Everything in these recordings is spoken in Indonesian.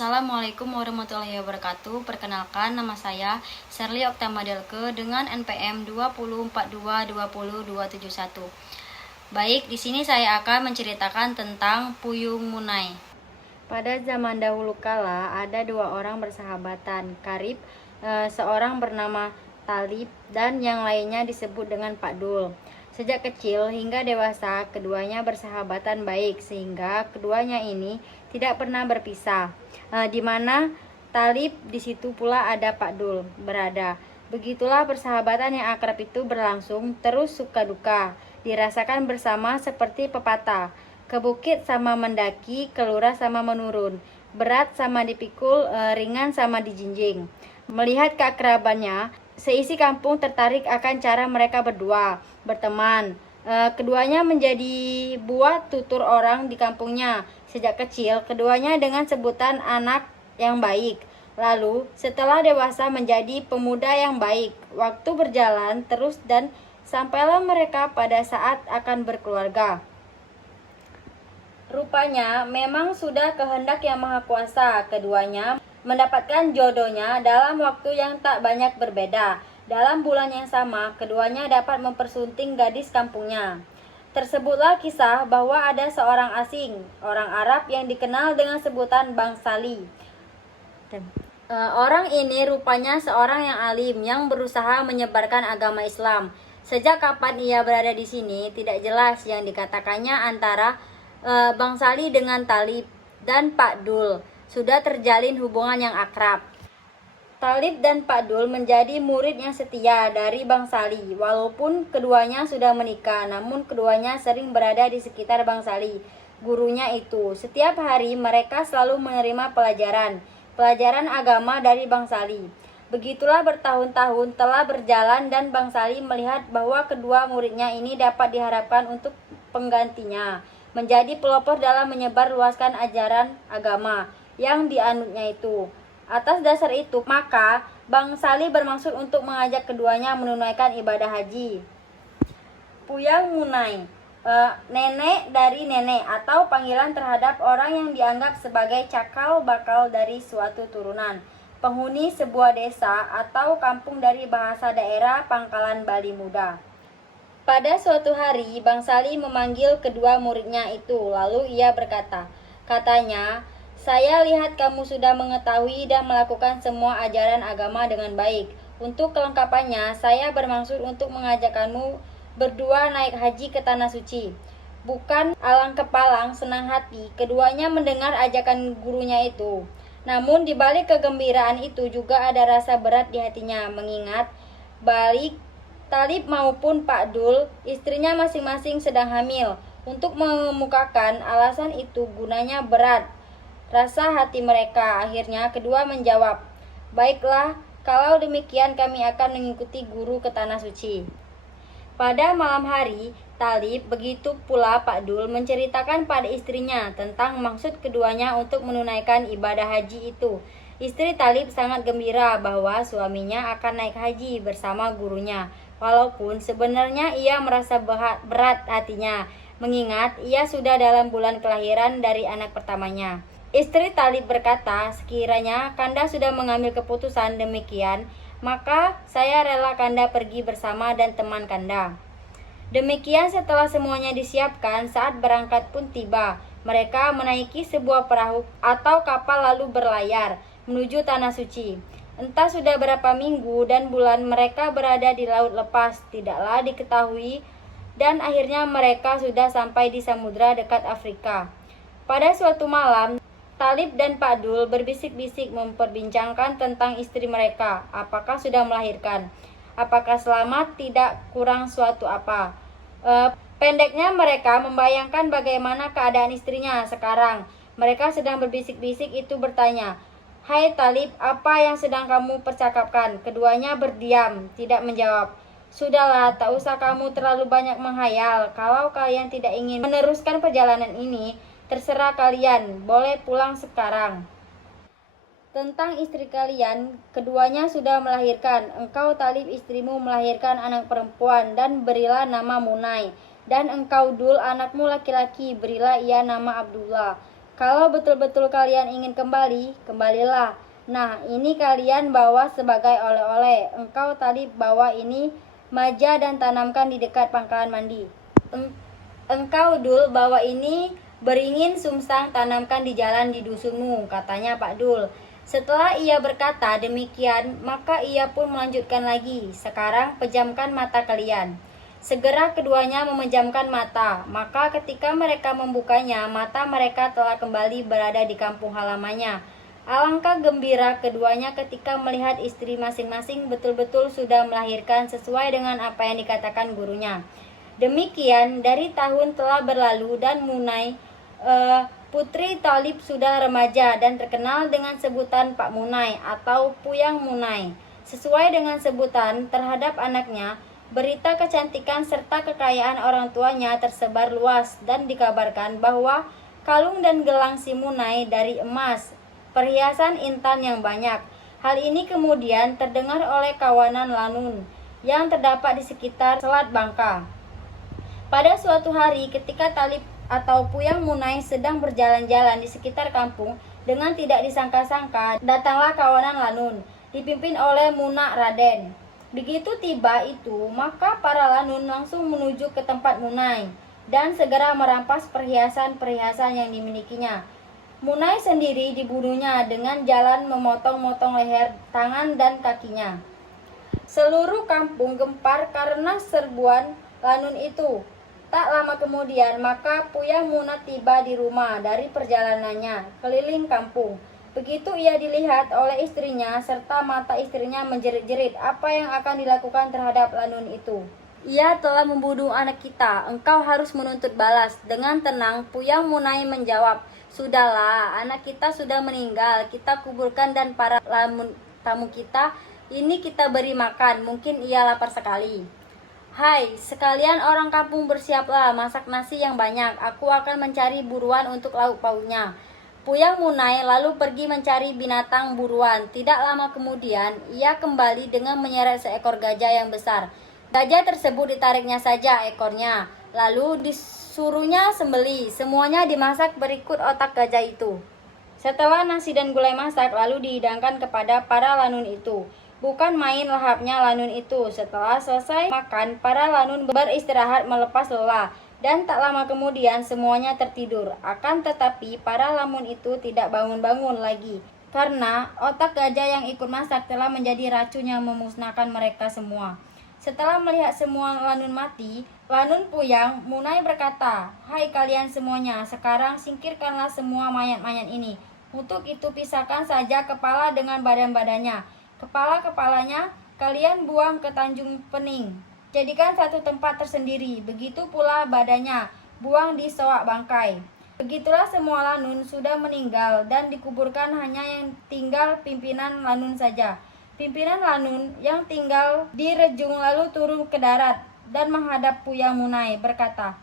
Assalamualaikum warahmatullahi wabarakatuh. Perkenalkan, nama saya Sherly Oktamadelke dengan NPM 204220271. Baik, di sini saya akan menceritakan tentang Puyung Munai. Pada zaman dahulu kala ada dua orang bersahabatan karib, seorang bernama Talib dan yang lainnya disebut dengan Pak Dul. Sejak kecil hingga dewasa, keduanya bersahabatan baik sehingga keduanya ini tidak pernah berpisah. Di mana Talib, di situ pula ada Pak Dul berada. Begitulah persahabatan yang akrab itu berlangsung, terus suka duka dirasakan bersama seperti pepatah. Ke bukit sama mendaki, ke lurah sama menurun, berat sama dipikul, ringan sama dijinjing. Melihat keakrabannya, seisi kampung tertarik akan cara mereka berdua berteman. Keduanya menjadi buah tutur orang di kampungnya. Sejak kecil, keduanya dengan sebutan anak yang baik. Lalu, setelah dewasa menjadi pemuda yang baik. Waktu berjalan terus dan sampailah mereka pada saat akan berkeluarga. Rupanya memang sudah kehendak yang maha kuasa keduanya mendapatkan jodohnya dalam waktu yang tak banyak berbeda. Dalam bulan yang sama, keduanya dapat mempersunting gadis kampungnya. Tersebutlah kisah bahwa ada seorang asing, orang Arab yang dikenal dengan sebutan Bang Sali. Orang ini rupanya seorang yang alim yang berusaha menyebarkan agama Islam. Sejak kapan ia berada di sini tidak jelas, yang dikatakannya antara Bang Sali dengan Talib dan Pak Dul sudah terjalin hubungan yang akrab. Talib dan Pak Dul menjadi murid yang setia dari Bang Sali. Walaupun keduanya sudah menikah, namun keduanya sering berada di sekitar Bang Sali, gurunya itu. Setiap hari mereka selalu menerima pelajaran agama dari Bang Sali. Begitulah bertahun-tahun telah berjalan dan Bang Sali melihat bahwa kedua muridnya ini dapat diharapkan untuk penggantinya menjadi pelopor dalam menyebar luaskan ajaran agama yang dianutnya itu. Atas dasar itu, maka Bang Sali bermaksud untuk mengajak keduanya menunaikan ibadah haji. Puyang Munai, nenek dari nenek atau panggilan terhadap orang yang dianggap sebagai cakal bakal dari suatu turunan, penghuni sebuah desa atau kampung dari bahasa daerah Pangkalan Bali Muda. Pada suatu hari, Bang Sali memanggil kedua muridnya itu, lalu ia berkata, katanya, saya lihat kamu sudah mengetahui dan melakukan semua ajaran agama dengan baik. Untuk kelengkapannya, saya bermaksud untuk mengajak kamu berdua naik haji ke Tanah Suci. Bukan alang kepalang senang hati keduanya mendengar ajakan gurunya itu. Namun di balik kegembiraan itu juga ada rasa berat di hatinya, mengingat balik Talib maupun Pak Dul, istrinya masing-masing sedang hamil. Untuk mengemukakan alasan itu gunanya berat rasa hati mereka. Akhirnya kedua menjawab, baiklah, kalau demikian kami akan mengikuti guru ke Tanah Suci. Pada malam hari, Talib, begitu pula Pak Dul, menceritakan pada istrinya tentang maksud keduanya untuk menunaikan ibadah haji itu. Istri Talib sangat gembira bahwa suaminya akan naik haji bersama gurunya, walaupun sebenarnya ia merasa berat hatinya, mengingat ia sudah dalam bulan kelahiran dari anak pertamanya. Istri Talib berkata, sekiranya Kanda sudah mengambil keputusan demikian, maka saya rela Kanda pergi bersama dan teman Kanda. Demikian setelah semuanya disiapkan, saat berangkat pun tiba. Mereka menaiki sebuah perahu atau kapal lalu berlayar menuju Tanah Suci. Entah sudah berapa minggu dan bulan mereka berada di laut lepas, tidaklah diketahui, dan akhirnya mereka sudah sampai di samudra dekat Afrika. Pada suatu malam, Talib dan Pak Dul berbisik-bisik memperbincangkan tentang istri mereka. Apakah sudah melahirkan? Apakah selamat? Tidak kurang suatu apa? Pendeknya mereka membayangkan bagaimana keadaan istrinya sekarang. Mereka sedang berbisik-bisik itu bertanya, hai Talib, apa yang sedang kamu percakapkan? Keduanya berdiam, tidak menjawab. Sudahlah, tak usah kamu terlalu banyak menghayal. Kalau kalian tidak ingin meneruskan perjalanan ini, terserah kalian, boleh pulang sekarang. Tentang istri kalian, keduanya sudah melahirkan. Engkau Talib, istrimu melahirkan anak perempuan dan berilah nama Munai. Dan engkau Dul, anakmu laki-laki, berilah ia nama Abdullah. Kalau betul-betul kalian ingin kembali, kembalilah. Nah, ini kalian bawa sebagai oleh-oleh. Engkau tadi bawa ini maja dan tanamkan di dekat pangkalan mandi. Engkau Dul bawa ini beringin sumsang tanamkan di jalan di dusunmu, katanya Pak Dul. Setelah ia berkata demikian, maka ia pun melanjutkan lagi. Sekarang pejamkan mata kalian. Segera keduanya memejamkan mata, maka ketika mereka membukanya, mata mereka telah kembali berada di kampung halamannya. Alangkah gembira keduanya ketika melihat istri masing-masing betul-betul sudah melahirkan sesuai dengan apa yang dikatakan gurunya. Demikian, dari tahun telah berlalu dan Munai, putri Talib sudah remaja dan terkenal dengan sebutan Pak Munai atau Puyang Munai. Sesuai dengan sebutan terhadap anaknya, berita kecantikan serta kekayaan orang tuanya tersebar luas dan dikabarkan bahwa kalung dan gelang si Munai dari emas, perhiasan intan yang banyak. Hal ini kemudian terdengar oleh kawanan Lanun yang terdapat di sekitar Selat Bangka. Pada suatu hari ketika Talib atau Puyang Munai sedang berjalan-jalan di sekitar kampung, dengan tidak disangka-sangka datanglah kawanan Lanun dipimpin oleh Munak Raden. Begitu tiba itu, maka para Lanun langsung menuju ke tempat Munai dan segera merampas perhiasan-perhiasan yang dimilikinya. Munai sendiri dibunuhnya dengan jalan memotong-motong leher, tangan, dan kakinya. Seluruh kampung gempar karena serbuan Lanun itu. Tak lama kemudian, maka Puyang Munat tiba di rumah dari perjalanannya keliling kampung. Begitu ia dilihat oleh istrinya, serta mata istrinya menjerit-jerit apa yang akan dilakukan terhadap Lanun itu. Ia telah membunuh anak kita, engkau harus menuntut balas. Dengan tenang, Puyang Munai menjawab, sudahlah, anak kita sudah meninggal, kita kuburkan dan para tamu kita ini kita beri makan, mungkin ia lapar sekali. Hai, sekalian orang kampung bersiaplah, masak nasi yang banyak, aku akan mencari buruan untuk lauk pauknya. Puyang Munai lalu pergi mencari binatang buruan. Tidak lama kemudian, ia kembali dengan menyeret seekor gajah yang besar. Gajah tersebut ditariknya saja ekornya, lalu disuruhnya sembeli. Semuanya dimasak berikut otak gajah itu. Setelah nasi dan gulai masak, lalu dihidangkan kepada para Lanun itu. Bukan main lahapnya Lanun itu. Setelah selesai makan, para Lanun beristirahat melepas lelah. Dan tak lama kemudian semuanya tertidur. Akan tetapi para Lanun itu tidak bangun-bangun lagi, karena otak gajah yang ikut masak telah menjadi racun yang memusnahkan mereka semua. Setelah melihat semua Lanun mati, Lanun Puyang Munai berkata, hai kalian semuanya, sekarang singkirkanlah semua mayat-mayat ini. Untuk itu pisahkan saja kepala dengan badan-badannya. Kepala-kepalanya kalian buang ke Tanjung Pening. Jadikan satu tempat tersendiri, begitu pula badannya, buang di Soak Bangkai. Begitulah semua Lanun sudah meninggal dan dikuburkan, hanya yang tinggal pimpinan Lanun saja. Pimpinan Lanun yang tinggal di Rejung lalu turun ke darat dan menghadap Puyang Munai berkata,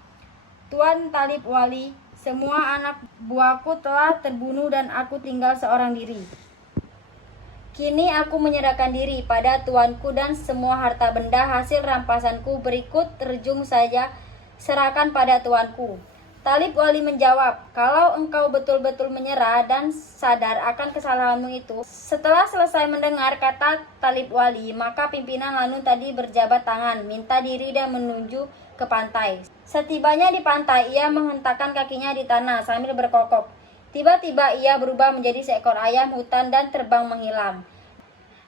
Tuan Talib Wali, semua anak buahku telah terbunuh dan aku tinggal seorang diri. Kini aku menyerahkan diri pada tuanku dan semua harta benda hasil rampasanku berikut Rejung saja serahkan pada tuanku. Talib Wali menjawab, kalau engkau betul-betul menyerah dan sadar akan kesalahanmu itu. Setelah selesai mendengar kata Talib Wali, maka pimpinan Lanun tadi berjabat tangan, minta diri dan menuju ke pantai. Setibanya di pantai, ia menghentakkan kakinya di tanah sambil berkokok. Tiba-tiba ia berubah menjadi seekor ayam hutan dan terbang menghilang.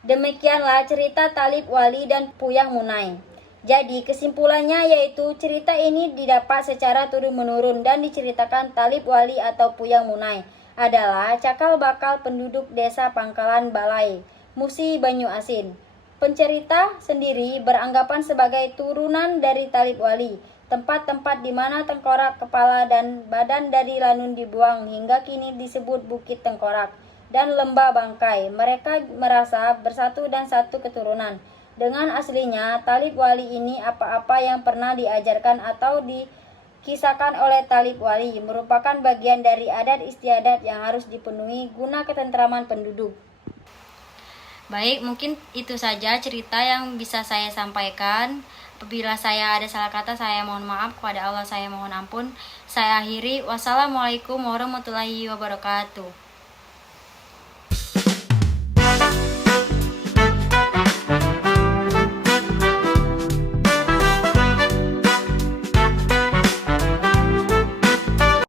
Demikianlah cerita Talib Wali dan Puyang Munai. Jadi kesimpulannya yaitu cerita ini didapat secara turun-menurun dan diceritakan Talib Wali atau Puyang Munai adalah cakal bakal penduduk desa Pangkalan Balai, Musi Banyu Asin. Pencerita sendiri beranggapan sebagai turunan dari Talib Wali. Tempat-tempat di mana tengkorak, kepala, dan badan dari Lanun dibuang hingga kini disebut Bukit Tengkorak dan Lembah Bangkai. Mereka merasa bersatu dan satu keturunan. Dengan aslinya, Talib Wali ini apa-apa yang pernah diajarkan atau dikisahkan oleh Talib Wali merupakan bagian dari adat istiadat yang harus dipenuhi guna ketentraman penduduk. Baik, mungkin itu saja cerita yang bisa saya sampaikan. Apabila saya ada salah kata, saya mohon maaf. Kepada Allah saya mohon ampun. Saya akhiri. Wassalamualaikum warahmatullahi wabarakatuh.